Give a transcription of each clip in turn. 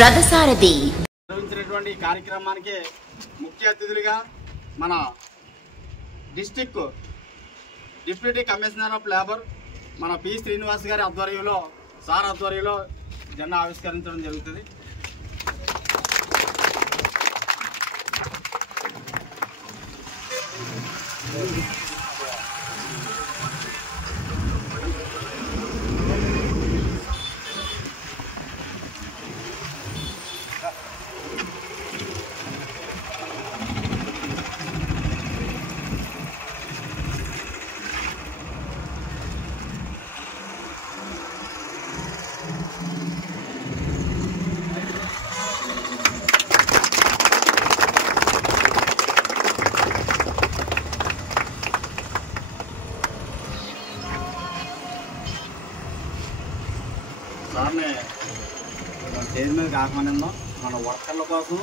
రథసారథి నిర్వహించినటువంటి ఈ కార్యక్రమానికి ముఖ్య అతిథులుగా మన district deputy commissioner of labour మన పి శ్రీనివాస్ గారి ఆధ్వర్యంలో సార్ ఆధ్వర్యంలో జెండా ఆవిష్కరించడం జరుగుతుంది. సార్ని స్టేజ్ మీద కాకమనిందాం. మన వర్కర్ల కోసం,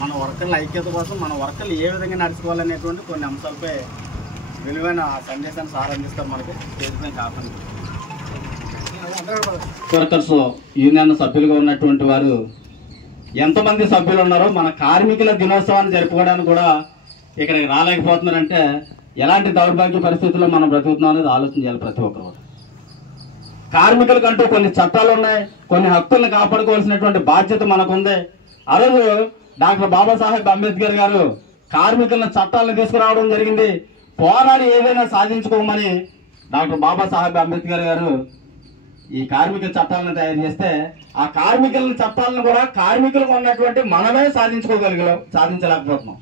మన వర్కర్ల ఐక్యత కోసం, మన వర్కర్లు ఏ విధంగా నడుచుకోవాలనేటువంటి కొన్ని అంశాలపై విలువైన సందేశాన్ని సార్ అందిస్తాం. మనకి స్టేజ్ మీద కాకమని వర్కర్స్ యూనియన్ సభ్యులుగా ఉన్నటువంటి వారు ఎంతమంది సభ్యులు ఉన్నారో మన కార్మికుల దినోత్సవాన్ని జరుపుకోవడానికి కూడా ఇక్కడికి రాలేకపోతున్నారంటే ఎలాంటి దౌర్భాగ్య పరిస్థితుల్లో మనం బ్రతుకుతున్నాం అనేది ఆలోచన చేయాలి ప్రతి ఒక్కరు. కార్మికులకంటూ కొన్ని చట్టాలు ఉన్నాయి, కొన్ని హక్కులను కాపాడుకోవాల్సినటువంటి బాధ్యత మనకుంది. ఆ రోజు డాక్టర్ బాబాసాహెబ్ అంబేద్కర్ గారు కార్మికుల చట్టాలను తీసుకురావడం జరిగింది. పోరాడి ఏదైనా సాధించుకోమని డాక్టర్ బాబాసాహెబ్ అంబేద్కర్ గారు ఈ కార్మిక చట్టాలను తయారు చేస్తే ఆ కార్మికుల చట్టాలను కూడా కార్మికులకు ఉన్నటువంటి మనమే సాధించలేకపోతున్నాం.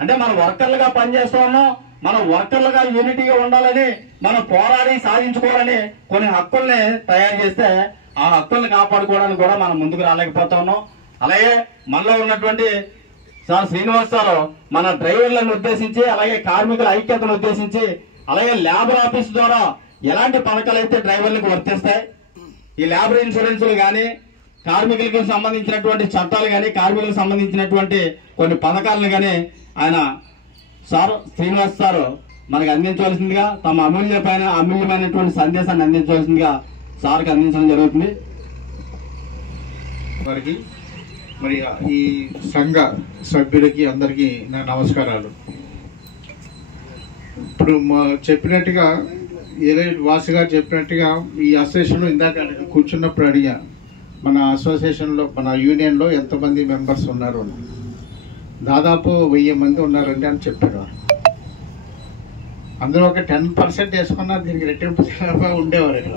అంటే మనం వర్కర్లుగా పనిచేస్తూ ఉన్నాం, మనం వర్కర్లుగా యూనిటీగా ఉండాలని, మనం పోరాడి సాధించుకోవాలని కొన్ని హక్కుల్ని తయారు చేస్తే ఆ హక్కుల్ని కాపాడుకోవడానికి కూడా మనం ముందుకు రాలేకపోతా ఉన్నాం. అలాగే మనలో ఉన్నటువంటి సార్ శ్రీనివాస్ సార్ మన డ్రైవర్లను ఉద్దేశించి, అలాగే కార్మికుల ఐక్యతను ఉద్దేశించి, అలాగే లేబర్ ఆఫీస్ ద్వారా ఎలాంటి పథకాలు అయితే డ్రైవర్లకు వర్తిస్తాయి, ఈ లేబర్ ఇన్సూరెన్స్లు కానీ, కార్మికులకు సంబంధించినటువంటి చట్టాలు కానీ, కార్మికులకు సంబంధించినటువంటి కొన్ని పథకాలను కానీ ఆయన సార్ శ్రీనివాస్ సార్ మనకు అందించవలసిందిగా, తమ అమూల్యమైనటువంటి సందేశాన్ని అందించవలసిందిగా సార్కి అందించడం జరుగుతుంది. వారికి మరి ఈ సంఘ సభ్యులకి అందరికీ నా నమస్కారాలు. ఇప్పుడు చెప్పినట్టుగా వాసు గారు చెప్పినట్టుగా ఈ అసోసియేషన్లో ఇందాక కూర్చున్నప్పుడు అడిగా, మన అసోసియేషన్లో మన యూనియన్లో ఎంతమంది మెంబర్స్ ఉన్నారు అని. దాదాపు 1000 మంది ఉన్నారండి అని చెప్పారు. అందులో ఒక 10% వేసుకున్నారు, దీనికి రెట్టింపు ఉండేవారు ఇక్కడ.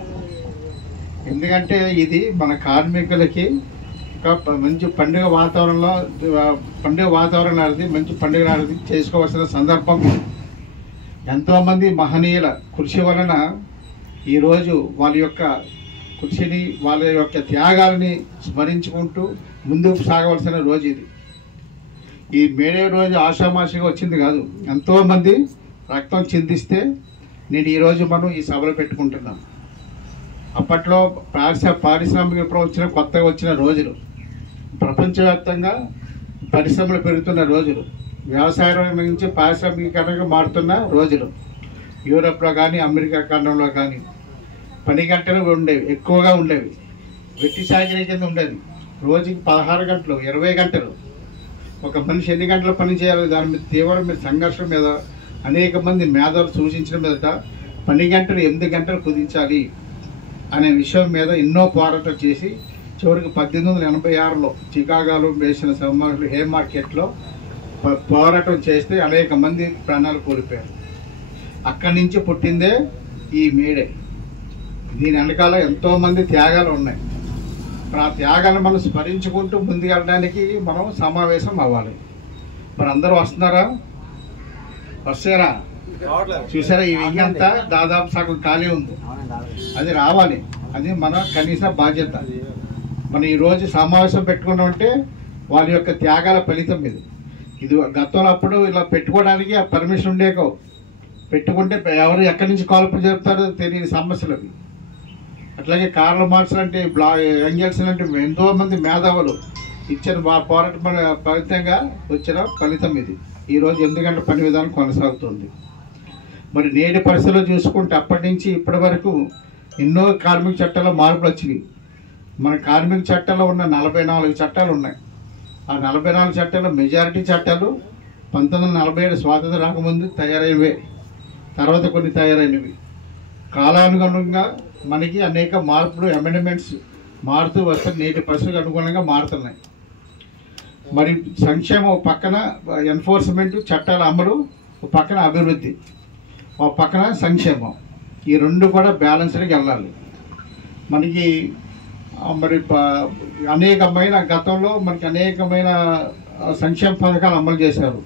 ఎందుకంటే ఇది మన కార్మికులకి ఒక మంచి పండుగ వాతావరణం అనేది మంచి పండుగ అనేది చేసుకోవాల్సిన సందర్భం. ఎంతోమంది మహనీయుల కృషి వలన ఈరోజు వాళ్ళ యొక్క కృషిని, వాళ్ళ యొక్క త్యాగాలని స్మరించుకుంటూ ముందుకు సాగవలసిన రోజు ఇది. ఈ మేడే రోజు ఆషామాషిగా వచ్చింది కాదు, ఎంతోమంది రక్తం చిందిస్తే నేను ఈరోజు మనం ఈ సభలు పెట్టుకుంటున్నాం. అప్పట్లో పారిశ్రామిక వచ్చిన కొత్తగా వచ్చిన రోజులు, ప్రపంచవ్యాప్తంగా పరిశ్రమలు పెరుగుతున్న రోజులు, వ్యవసాయ రంగం నుంచి పారిశ్రామికీకరణగా మారుతున్న రోజులు. యూరోప్లో కానీ అమెరికా ఖండంలో కానీ పని గంటలు ఉండేవి, ఎక్కువగా ఉండేవి. వెట్టి చాకిరీ కింద ఉండేది. రోజుకి 16 గంటలు, 20 గంటలు. ఒక మనిషి ఎన్ని గంటలు పని చేయాలి, దాని మీద తీవ్రమైన సంఘర్షణ మీద అనేక మంది మేధావులు సూచించిన మీదట 10 గంటలు 8 గంటలు కుదించాలి అనే విషయం మీద ఎన్నో పోరాటాలు చేసి చివరికి 1886లో చికాగోలో వేసిన సమావేశంలో హే మార్కెట్లో పోరాటం చేస్తే అనేక మంది ప్రాణాలు కోల్పోయారు. అక్కడి నుంచి పుట్టిందే ఈ మేడే. దీని వెనకాల ఎంతోమంది త్యాగాలు ఉన్నాయి. ఆ త్యాగాలను మనం స్మరించుకుంటూ ముందుకెళ్ళడానికి మనం సమావేశం అవ్వాలి. మరి అందరూ వస్తున్నారా? వస్తారా? చూసారా, ఈ వింగ్ అంతా దాదాపు సగం ఖాళీ ఉంది. అది రావాలి, అది మన కనీస బాధ్యత. మనం ఈరోజు సమావేశం పెట్టుకున్నామంటే వాళ్ళ యొక్క త్యాగాల ఫలితం ఇది. గతంలో అప్పుడు ఇలా పెట్టుకోవడానికి ఆ పర్మిషన్ ఉండేకో, పెట్టుకుంటే ఎవరు ఎక్కడి నుంచి కాల్పులు జరుపుతారో తెలియని సమస్యలు అవి. అట్లాగే కార్ల్ మార్క్స్ లాంటి ఎంగెల్స్ లాంటి ఎంతోమంది మేధావులు ఇచ్చిన పోరాట ఫలితంగా వచ్చిన ఫలితం ఇది. ఈరోజు 8 గంటల పని విధానం కొనసాగుతుంది. మరి నేటి పరిస్థితుల్లో చూసుకుంటే అప్పటి నుంచి ఇప్పటి వరకు ఎన్నో కార్మిక చట్టాల్లో మార్పులు వచ్చినాయి. మన కార్మిక చట్టాల్లో ఉన్న 44 చట్టాలు ఉన్నాయి. ఆ 44 చట్టాలు మెజారిటీ చట్టాలు 1947 స్వాతంత్రం రాకముందు తయారైనవే, తర్వాత కొన్ని తయారైనవి. కాలానుగుణంగా మనకి అనేక మార్పులు, అమెండ్మెంట్స్ మారుతూ వస్తే నేటి పరిస్థితులకు అనుగుణంగా మారుతున్నాయి. మరి సంక్షేమం ఒక పక్కన, ఎన్ఫోర్స్మెంట్ చట్టాల అమలు ఒక పక్కన, అభివృద్ధి ఒక పక్కన, సంక్షేమం, ఈ రెండు కూడా బ్యాలెన్స్డ్గా వెళ్ళాలి. మనకి మరి అనేకమైన గతంలో మనకి అనేకమైన సంక్షేమ పథకాలు అమలు చేశారు.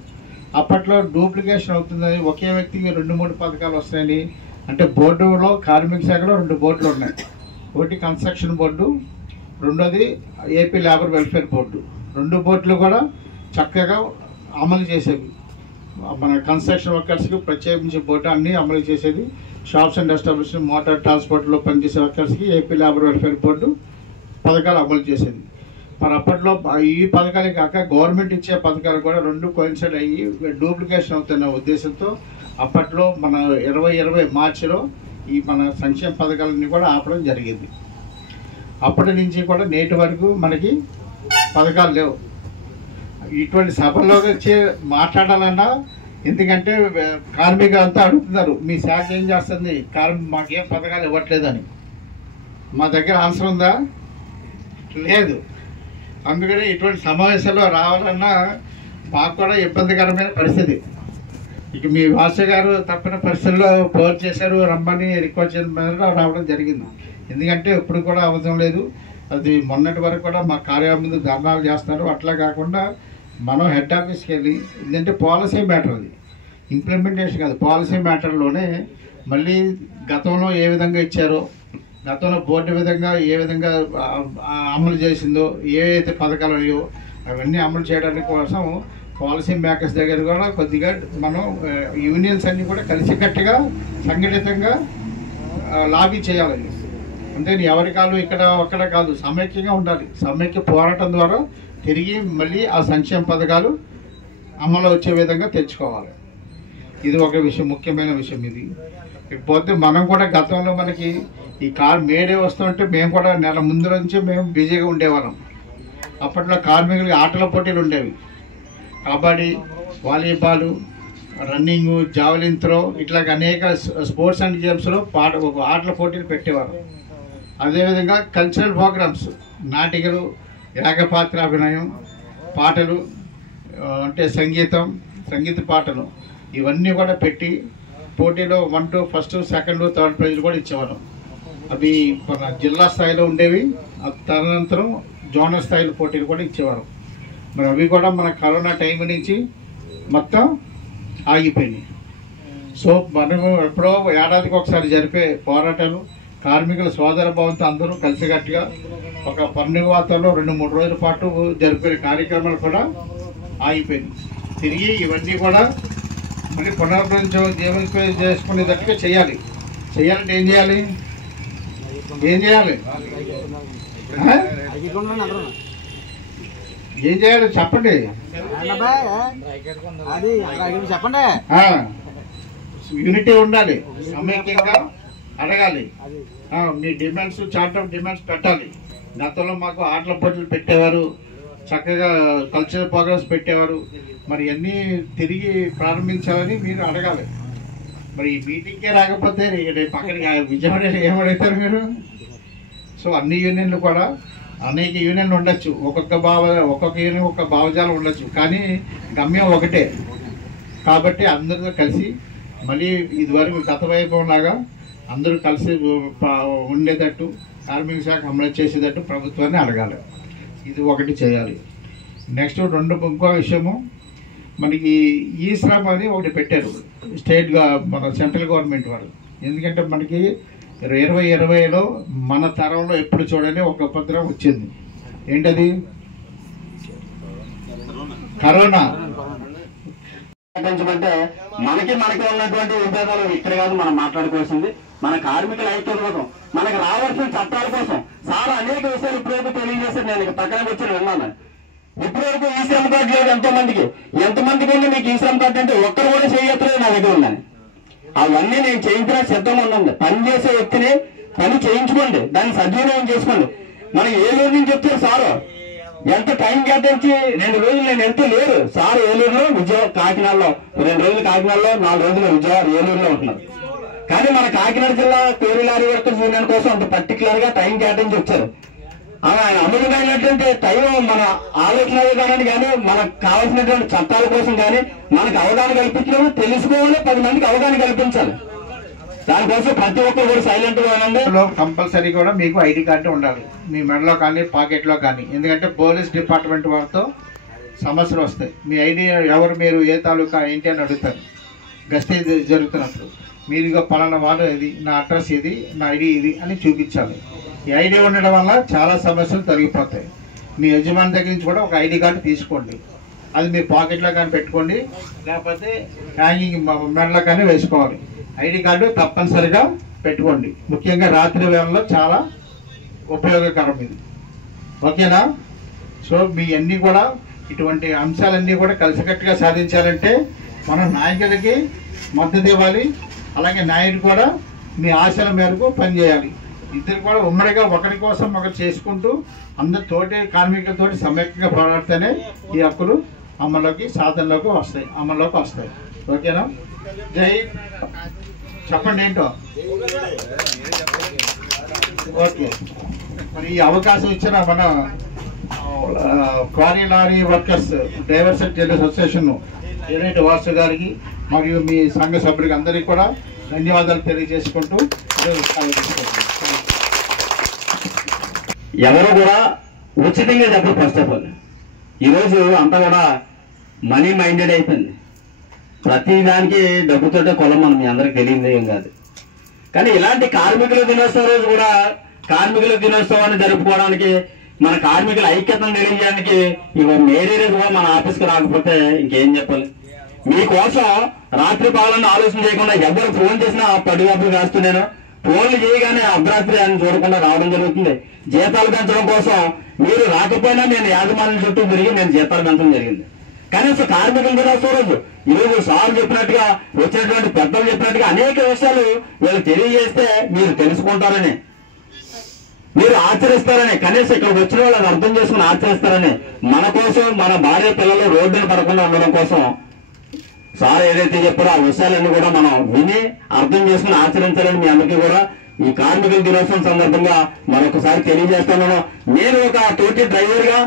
అప్పట్లో డూప్లికేషన్ అవుతుందని ఒకే వ్యక్తికి 2-3 పథకాలు వస్తాయని. అంటే బోర్డులో కార్మిక శాఖలో 2 బోర్డులు ఉన్నాయి. ఒకటి కన్స్ట్రక్షన్ బోర్డు, రెండోది ఏపీ లేబర్ వెల్ఫేర్ బోర్డు. 2 బోర్డులు కూడా చక్కగా అమలు చేసేవి. మన కన్స్ట్రక్షన్ వర్కర్స్కి ప్రత్యేకించి బోర్డు అన్నీ అమలు చేసేది. షాప్స్ అండ్ ఎస్టాబ్లిష్మెంట్, మోటార్ ట్రాన్స్పోర్ట్లో పనిచేసే వర్కర్స్కి ఏపీ లేబర్ వెల్ఫేర్ బోర్డు పథకాలు అమలు చేసేది. మరి అప్పట్లో ఈ పథకాలే కాక గవర్నమెంట్ ఇచ్చే పథకాలు కూడా 2 కోయిన్సైడ్ అయ్యి డూప్లికేషన్ అవుతున్న ఉద్దేశంతో అప్పట్లో మన 2020 మార్చిలో ఈ మన సంక్షేమ పథకాలన్నీ కూడా ఆపడం జరిగింది. అప్పటి నుంచి కూడా నేటి వరకు మనకి పథకాలు లేవు. ఇటువంటి సభల్లోకి వచ్చి మాట్లాడాలన్నా, ఎందుకంటే కార్మికులు అంతా అడుగుతున్నారు, మీ శాఖ ఏం చేస్తుంది, మాకేం పథకాలు ఇవ్వట్లేదని. మా దగ్గర ఆన్సర్ ఉందా? లేదు. అందుకని ఇటువంటి సమావేశాల్లో రావాలన్నా మాకు కూడా ఇబ్బందికరమైన పరిస్థితి. ఇక మీ వాసు గారు తప్పిన పరిస్థితుల్లో ఫోన్ చేశారు, రమ్మని రిక్వెస్ట్ చేసిన మీద రావడం జరిగింది. ఎందుకంటే ఇప్పుడు కూడా అవసరం లేదు. అది మొన్నటి వరకు కూడా మా కార్యాలయం ముందు ధర్నాలు చేస్తారు. అట్లా కాకుండా మనం హెడ్ ఆఫీస్కి వెళ్ళి, ఎందుకంటే పాలసీ మ్యాటర్, అది ఇంప్లిమెంటేషన్ కాదు, పాలసీ మ్యాటర్లోనే మళ్ళీ గతంలో ఏ విధంగా ఇచ్చారో, గతంలో బోర్డు విధంగా ఏ విధంగా అమలు చేసిందో, ఏవైతే పథకాలు ఉన్నాయో అవన్నీ అమలు చేయడానికి కోసం పాలసీ మేకర్స్ దగ్గర కూడా కొద్దిగా మనం యూనియన్స్ అన్నీ కూడా కలిసికట్టుగా సంఘటితంగా లాబీ చేయాలి. అంటే ఎవరి కాదు ఇక్కడ ఒక్కడ కాదు, సమైక్యంగా ఉండాలి. సమైక్య పోరాటం ద్వారా తిరిగి మళ్ళీ ఆ సంక్షేమ పథకాలు అమలు వచ్చే విధంగా తెచ్చుకోవాలి. ఇది ఒక విషయం, ముఖ్యమైన విషయం ఇది. ఇకపోతే మనం కూడా గతంలో మనకి ఈ మేడే వస్తుంటే మేము కూడా నెల ముందు నుంచి మేము బిజీగా ఉండేవాళ్ళం. అప్పట్లో కార్మికులకి ఆటల పోటీలు ఉండేవి. Kabaddi, volleyball, running, javelin throw, ఇట్లా అనేక స్పోర్ట్స్ అండ్ గేమ్స్లో ఆటల పోటీలు పెట్టేవారు. అదేవిధంగా కల్చరల్ ప్రోగ్రామ్స్, నాటికలు, ఏకపాత్ర అభినయం, పాటలు, అంటే సంగీత పాటలు, ఇవన్నీ కూడా పెట్టి పోటీలో 1 to 1st, 2nd, 3rd ప్రైజ్లు కూడా ఇచ్చేవాళ్ళం. అవి మన జిల్లా స్థాయిలో ఉండేవి. తదనంతరం జోనల్ స్థాయిలో పోటీలు కూడా ఇచ్చేవారు. మరి అవి కూడా మన కరోనా టైం నుంచి మొత్తం ఆగిపోయినాయి. సో మనము ఎప్పుడో ఏడాదికి ఒకసారి జరిపే పోరాటాలు, కార్మికుల సోదర భావంతో అందరూ కలిసికట్టుగా ఒక పండుగ వాతావరణంలో 2-3 రోజుల పాటు జరిపే కార్యక్రమాలు కూడా ఆగిపోయినాయి. తిరిగి ఇవన్నీ కూడా మళ్ళీ పునరుద్ధరించ జీవన చేసుకునేటట్టుగా చేయాలి. చేయాలంటే ఏం చేయాలి? ఏం చేయాలి చెప్పండి. చెప్పండి. యూనిటీ ఉండాలి, సమైక్యంగా అడగాలి. మీ డిమాండ్స్, చార్ట్ ఆఫ్ డిమాండ్స్ పెట్టాలి. గతంలో మాకు ఆటల పోటీలు పెట్టేవారు, చక్కగా కల్చరల్ ప్రోగ్రామ్స్ పెట్టేవారు. మరి అన్నీ తిరిగి ప్రారంభించాలని మీరు అడగాలి. మరి ఈ మీటింగ్కే రాకపోతే పక్కన విజయవాడ ఏమడుగుతారు మీరు? సో అన్ని యూనియన్లు కూడా, అనేక యూనియన్లు ఉండొచ్చు, ఒక్కొక్క యూనియన్ ఒక్కొక్క భావజాలం ఉండొచ్చు, కానీ గమ్యం ఒకటే. కాబట్టి అందరితో కలిసి మళ్ళీ ఇదివరకు గత వైభవం లాగా అందరూ కలిసి ఉండేటట్టు, కార్మిక శాఖ అమలు చేసేటట్టు ప్రభుత్వాన్ని అడగాలి. ఇది ఒకటి చేయాలి. నెక్స్ట్ ఇంకో విషయము, మనకి ఈ శ్రమ అని ఒకటి పెట్టారు మన సెంట్రల్ గవర్నమెంట్ వారు. ఎందుకంటే మనకి 2020లో మన తరంలో ఎప్పుడు చూడని ఒక ఉపద్రవం వచ్చింది. ఏంటది? కరోనా. అంటే మనకి ఉన్నటువంటి విభేదాలు ఇక్కడ కాదు మనం మాట్లాడుకోవాల్సింది. మన కార్మికుల ఐక్యత కోసం, మనకు రావాల్సిన చట్టాల కోసం చాలా అనేక విషయాలు ఇప్పటివరకు తెలియజేశారు. నేను పక్కన వచ్చి విన్నాను. ఇప్పటివరకు ఈ శ్రమ కార్డు లేదు ఎంతమందికి ఉంది మీకు ఈ శ్రమ కార్డు అంటే ఒక్కరు కూడా చేయట్లేదు నా దగ్గర ఉందని. అవన్నీ నేను చేయించిన సిద్ధంగా ఉందండి. పని చేసే వ్యక్తిని పని చేయించుకోండి, దాన్ని సద్వినియోగం చేసుకోండి. మనకి ఏలూరు నుంచి చెప్తారు సారు ఎంత టైం కేటాయించి 2 రోజులు నేను వెళ్తే లేరు సార్ ఏలూరులో విజయవాడ కాకినాడలో 2 రోజులు కాకినాడలో 4 రోజులు విజయవాడ ఏలూరులో ఉంటున్నారు. కానీ మన కాకినాడ జిల్లా కోరి లారీ వర్కర్స్ యూనియన్ కోసం అంత పర్టికులర్ గా టైం కేటాయించి వచ్చారు. ఆయన అమలుమైనటువంటి టైం మన ఆలోచన విధానాన్ని కానీ మనకు కావాల్సినటువంటి చట్టాల కోసం కానీ మనకు అవగాహన కల్పించడం తెలుసుకోవాలి, 10 మందికి అవగాహన కల్పించాలి. దానికోసం ప్రతి ఒక్కరు కూడా సైలెంట్ గా ఉండండి. కంపల్సరీ కూడా మీకు ఐడి కార్డు ఉండాలి మీ మెడలో కానీ పాకెట్లో కానీ. ఎందుకంటే పోలీస్ డిపార్ట్మెంట్ వారితో సమస్యలు వస్తాయి. మీ ఐడి ఎవరు, మీరు ఏ తాలూకా ఏంటి అని అడుగుతారు గస్తీ జరుగుతున్నప్పుడు. మీరు ఇక పలానా వారు ఇది, నా అడ్రస్ ఇది, నా ఐడి ఇది అని చూపించాలి. ఈ ఐడి ఉండడం వల్ల చాలా సమస్యలు తొలగిపోతాయి. మీ యజమాని దగ్గర నుంచి కూడా ఒక ఐడి కార్డు తీసుకోండి. అది మీ పాకెట్లో కానీ పెట్టుకోండి, లేకపోతే హ్యాంగింగ్ మెడలో కానీ వేసుకోవాలి. ఐడి కార్డు తప్పనిసరిగా పెట్టుకోండి. ముఖ్యంగా రాత్రి వేళల్లో చాలా ఉపయోగకరం ఇది. ఓకేనా? సో మీ అన్నీ కూడా ఇటువంటి అంశాలన్నీ కూడా కలిసికట్టుగా సాధించాలంటే మనం నాయకులకి మద్దతు ఇవ్వాలి. అలాగే నాయకుడు కూడా మీ ఆశల మేరకు పనిచేయాలి. ఇద్దరు కూడా ఉమ్మడిగా ఒకరి కోసం ఒకరు చేసుకుంటూ అందరి తోటి కార్మికులతోటి సమైక్యంగా పోరాడితేనే ఈ హక్కులు అమల్లోకి సాధనలోకి వస్తాయి. ఓకేనా? జై చెప్పండి ఏంటో. ఓకే, మరి ఈ అవకాశం ఇచ్చిన మన quarry lorry workers drivers and tailors association ఏదైతే వాసు గారికి మరియు మీ సంఘ సభ్యులకి అందరికీ కూడా ధన్యవాదాలు తెలియజేసుకుంటూ ఎవరు కూడా ఉచితంగా చెప్పరు. ఫస్ట్ ఆఫ్ ఆల్ ఈరోజు అంతా కూడా మనీ మైండెడ్ అయిపోయింది. ప్రతి దానికి డబ్బుతోటే కొలం మనం మీ అందరికి తెలియదు ఏం కాదు. కానీ ఇలాంటి కార్మికుల దినోత్సవం రోజు కూడా కార్మికుల దినోత్సవాన్ని జరుపుకోవడానికి, మన కార్మికుల ఐక్యతను తెలియజేయడానికి ఇక మేరే రోజు కూడా మన ఆఫీస్కి రాకపోతే ఇంకేం చెప్పాలి. మీకోసం రాత్రి పాలన ఆలోచన చేయకుండా ఎవరు ఫోన్ చేసినా పడిగాపులు కాస్తున్నాను. ఫోన్లు చేయగానే అర్ధరాత్రి అని చూడకుండా రావడం జరుగుతుంది. జీతాలు పెంచడం కోసం మీరు రాకపోయినా నేను యాజమాన్యం చుట్టూ తిరిగి నేను జీతాలు పెంచడం జరిగింది. కనీసం కార్మికుల దినోత్సవం రోజు ఈరోజు సార్ చెప్పినట్టుగా వచ్చినటువంటి పెద్దలు చెప్పినట్టుగా అనేక విషయాలు వీళ్ళు తెలియజేస్తే మీరు తెలుసుకుంటారని, మీరు ఆచరిస్తారని, కనీసం ఇక్కడికి వచ్చిన వాళ్ళు అది అర్థం చేసుకుని ఆచరిస్తారని, మన కోసం మన భార్య పిల్లలు రోడ్డున పడకుండా ఉండడం కోసం సార్ ఏదైతే చెప్పారో ఆ విషయాలన్నీ కూడా మనం విని అర్థం చేసుకుని ఆచరించాలని మీ అందరికీ కూడా ఈ కార్మికుల దినోత్సవం సందర్భంగా మరొకసారి తెలియజేస్తున్నాను. నేను ఒక తోటి డ్రైవర్ గా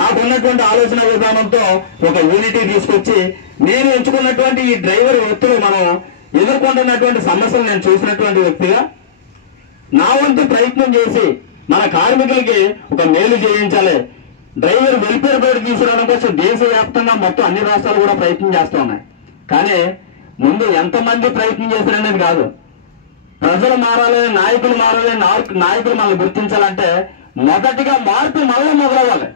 నాకున్నటువంటి ఆలోచన విధానంతో ఒక యూనిటీ తీసుకొచ్చి నేను ఎంచుకున్నటువంటి ఈ డ్రైవర్ వ్యక్తులు మనం ఎదుర్కొంటున్నటువంటి సమస్యలు నేను చూసినటువంటి వ్యక్తిగా నా వంతు ప్రయత్నం చేసి మన కార్మికులకి ఒక మేలు చేయించాలి. డ్రైవర్ వెల్ఫేర్ బోర్డు తీసుకురావడం కోసం దేశవ్యాప్తంగా మొత్తం అన్ని రాష్ట్రాలు కూడా ప్రయత్నం చేస్తూ ఉన్నాయి. కానీ ముందు ఎంతమంది ప్రయత్నం చేశారనేది కాదు, ప్రజలు మారాలి, నాయకులు మారాలి, నాయకులు మనల్ని గుర్తించాలంటే మొదటిగా మార్పు మనలో మొదలవ్వాలి.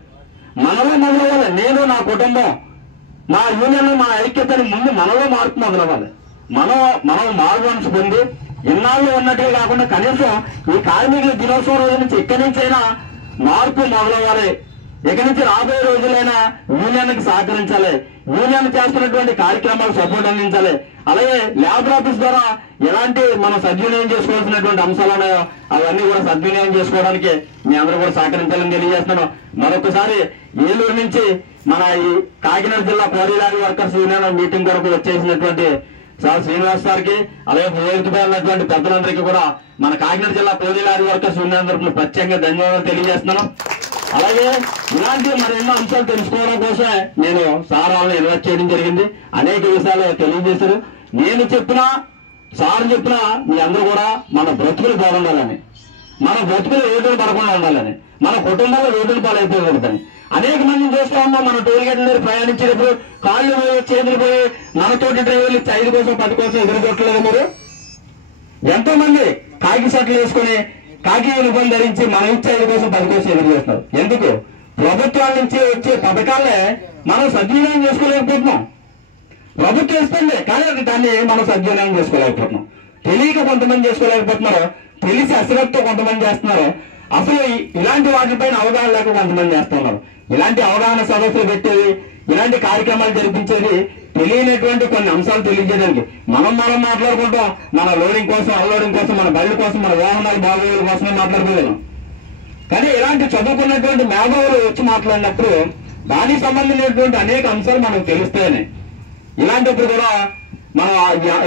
నేను నా కుటుంబం మా యూనియన్ మా ఐక్యతని ముందు మనలో మార్పు మొదలవ్వాలి. మనం మార్పు పొంది ఇన్నాళ్ళు ఉన్నట్టుగా కాకుండా కనీసం ఈ కార్మికుల దినోత్సవం రోజు నుంచి ఇక్కడి నుంచైనా మార్పు మొదలవ్వాలి. ఇక్కడి నుంచి రాబోయే రోజులైనా యూనియన్కి సహకరించాలి, యూనియన్ చేస్తున్నటువంటి కార్యక్రమాలు సపోర్ట్ అందించాలి. అలాగే లేబర్ ఆఫీస్ ద్వారా ఎలాంటి మనం సద్వినియోగం చేసుకోవాల్సినటువంటి అంశాలు ఉన్నాయో అవన్నీ కూడా సద్వినియోగం చేసుకోవడానికి మీ అందరూ కూడా సహకరించాలని తెలియజేస్తున్నాను. మరొకసారి ఏలూరు నుంచి మన ఈ కాకినాడ జిల్లా quarry lorry workers union meeting కొరకు వచ్చేసినటువంటి సార్ శ్రీనివాస్ సార్కి, అలాగే వేదికపై ఉన్నటువంటి పెద్దలందరికీ కూడా మన కాకినాడ జిల్లా క్వారీ లారీ వర్కర్స్ యూనియన్ తరఫున ప్రత్యేకంగా ధన్యవాదాలు తెలియజేస్తున్నాను. అలాగే ఇలాంటి మరెన్నో అంశాలు తెలుసుకోవడం కోసమే నేను సార్ వాళ్ళని ఇన్వైట్ చేయడం జరిగింది. అనేక విషయాలు తెలియజేశారు. నేను చెప్పినా సార్ చెప్పినా మీ అందరూ కూడా మన బ్రతుకులు బాగుండాలని, మన బ్రతుకులు రోడ్డులు పడకుండా ఉండాలని, మన కుటుంబాల్లో రోడ్డులు పాలైపోకూడదని అనేక మందిని చూస్తూ ఉన్నాం. మన టోల్ గేట్ల దగ్గర ప్రయాణించేటప్పుడు కాళ్ళు పోయి చేతులు పోయి మనతోటి డ్రైవర్లు ఇచ్చి 5 కోసం 10 కోసం ఎదురుకొట్టలేదు. మీరు ఎంతో మంది కాకి షర్ట్లు వేసుకుని కాకి యూనిఫామ్ ధరించి మనం ఇచ్చే 5 కోసం 10 కోసం ఎదురు చేస్తున్నారు. ఎందుకు? ప్రభుత్వాల నుంచి వచ్చే పథకాలే మనం సద్వినియోగం చేసుకోలేకపోతున్నాం. ప్రభుత్వం ఇస్తుంది కానీ దాన్ని మనం సద్వినియోగం చేసుకోలేకపోతున్నాం. తెలియక కొంతమంది చేసుకోలేకపోతున్నారు, తెలిసి అశ్రద్ధతో కొంతమంది చేస్తున్నారు. అసలు ఇలాంటి వాటిపైన అవగాహన లేక కొంతమంది చేస్తున్నారు. ఇలాంటి అవగాహన సదస్సులు పెట్టేది, ఇలాంటి కార్యక్రమాలు జరిపించేది తెలియనటువంటి కొన్ని అంశాలు తెలియజేయడానికి. మనం మాట్లాడుకుంటాం, మన లోడింగ్ కోసం, అన్లోడింగ్ కోసం, మన బళ్ళు కోసం, మన వాహనాలు బాగోగుల కోసమే మాట్లాడుకోలేము. కానీ ఇలాంటి చదువుకున్నటువంటి మేధావులు వచ్చి మాట్లాడినప్పుడు దానికి సంబంధించినటువంటి అనేక అంశాలు మనకు తెలుస్తాయని, ఇలాంటప్పుడు కూడా మనం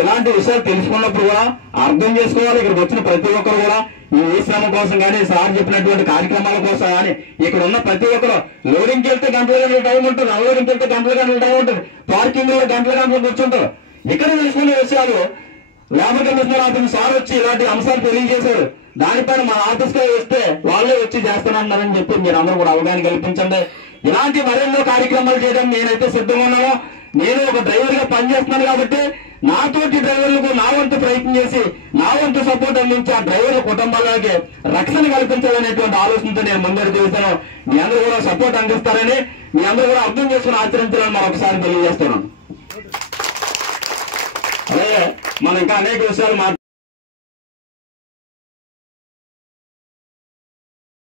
ఇలాంటి విషయాలు తెలుసుకున్నప్పుడు కూడా అర్థం చేసుకోవాలి. ఇక్కడికి వచ్చిన ప్రతి ఒక్కరు కూడా ఈ శ్రమ కోసం కానీ, సార్ చెప్పినటువంటి కార్యక్రమాల కోసం కానీ, ఇక్కడ ఉన్న ప్రతి ఒక్కరు లోడింగ్కి వెళ్తే గంటల గంటల టైం ఉంటుంది, అన్లోడింగ్కి వెళ్తే గంటల గంటల టైం ఉంటుంది, పార్కింగ్ లో గంటల గంటలు కూర్చుంటారు. ఇక్కడ తెలుసుకునే విషయాలు లేబర్ కమిషనర్ ఆఫీస్ సార్ వచ్చి ఇలాంటి అంశాలు తెలియజేశారు. దానిపైన మన ఆఫీస్ గా వస్తే వాళ్ళే వచ్చి చేస్తానన్నారని చెప్పి మీరు అందరూ కూడా అవగాహన కల్పించండి. ఇలాంటి మరెన్నో కార్యక్రమాలు చేయడం నేనైతే సిద్ధంగా ఉన్నాను. నేను ఒక డ్రైవర్ గా పనిచేస్తున్నాను కాబట్టి నాతోటి డ్రైవర్లకు నా వంతు ప్రయత్నం చేసి నా వంతు సపోర్ట్ అందించి ఆ డ్రైవర్ల కుటుంబాలకి రక్షణ కల్పించాలనేటువంటి ఆలోచనతో నేను ముందడుగు వేశాను. మీ అందరూ కూడా సపోర్ట్ అందిస్తారని, మీ అందరూ కూడా అర్థం చేసుకుని ఆచరించాలని మరొకసారి తెలియజేస్తున్నాను. అలాగే మనం ఇంకా అనేక విషయాలు